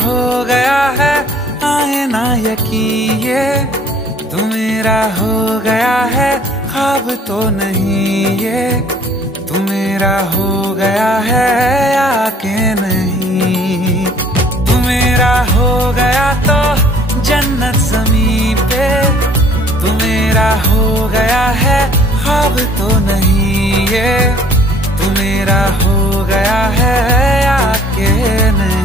हो गया है आए ना यकीन, ये तू मेरा हो गया है ख्वाब तो नहीं, ये तू मेरा हो गया है आके नहीं। तू मेरा हो गया तो जन्नत ज़मीं पे, तू मेरा हो गया है ख्वाब तो नहीं, ये तू मेरा हो गया है आके नहीं।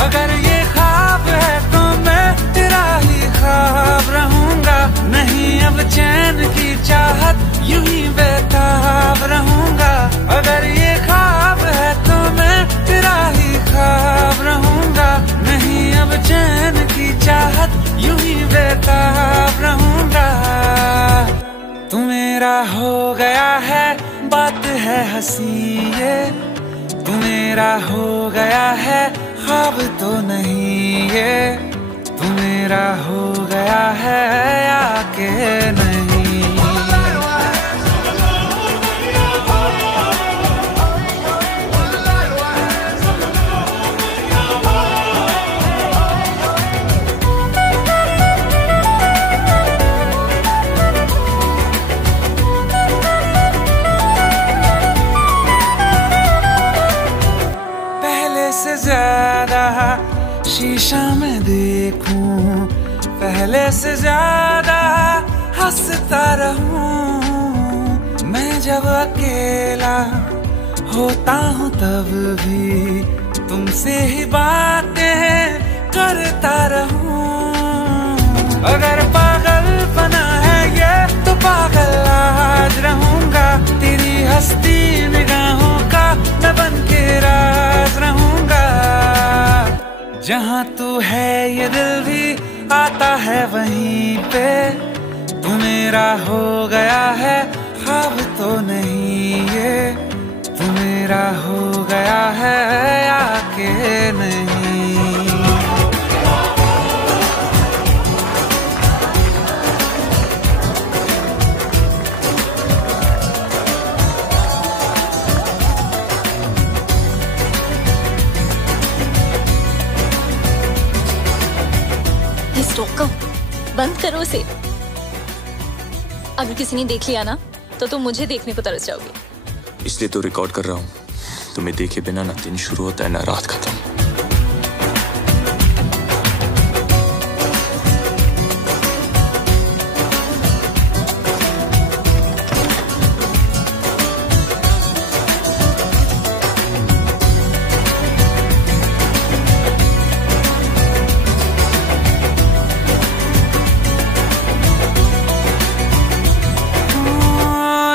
अगर ये ख्वाब है तो मैं तेरा ही ख्वाब रहूंगा, नहीं अब चैन की चाहत यूं ही बेताब रहूंगा। अगर ये ख्वाब है तो मैं तेरा ही ख्वाब रहूंगा, नहीं अब चैन की चाहत यूं ही बेताब रहूंगा। तू मेरा हो गया है बात है हंसी, ये तू मेरा हो गया है ख्वाब तो नहीं, ये तू मेरा हो गया है आके नहीं। से ज्यादा शीशा में देखूं, पहले से ज्यादा हंसता रहूं। मैं जब अकेला होता हूँ तब भी तुमसे ही बातें करता रहूं। अगर पागल बना है ये तो पागल आज रहूंगा, तेरी हंसती निगाहों का मैं बन के राज रहूंगा। जहाँ तू है ये दिल भी आता है वहीं पे, तू मेरा हो गया है ख्वाब तो नहीं, ये तू मेरा हो गया है आके नहीं। बंद करो उसे। अगर किसी ने देख लिया ना तो तुम मुझे देखने को तरस जाओगे। इसलिए तो रिकॉर्ड कर रहा हूँ, तुम्हें देखे बिना ना दिन शुरू होता है ना रात खत्म।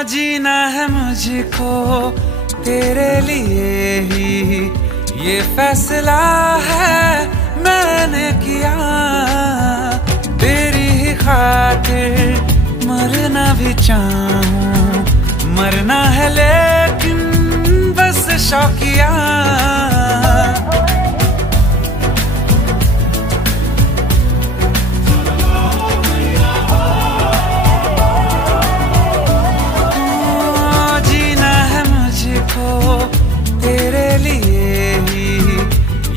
जीना है मुझको तेरे लिए ही, ये फैसला है मैंने किया। तेरी ही खातिर मरना भी चाहूं, मरना है लेकिन बस शौकिया। तेरे लिए ही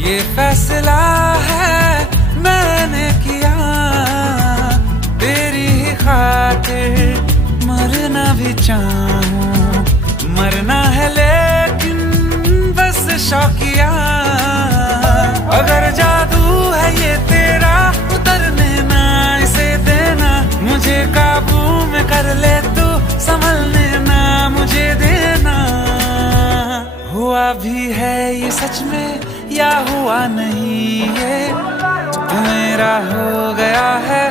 ये फैसला है मैंने किया। तेरी ही खातिर मरना भी चाहूं, मरना है लेकिन बस शौकिया। अगर जादू है ये तेरा उतरने ना इसे देना, मुझे काबू में कर ले तू, संभलने ना मुझे देना। हुआ भी है ये सच में या हुआ नहीं, ये तू मेरा हो गया है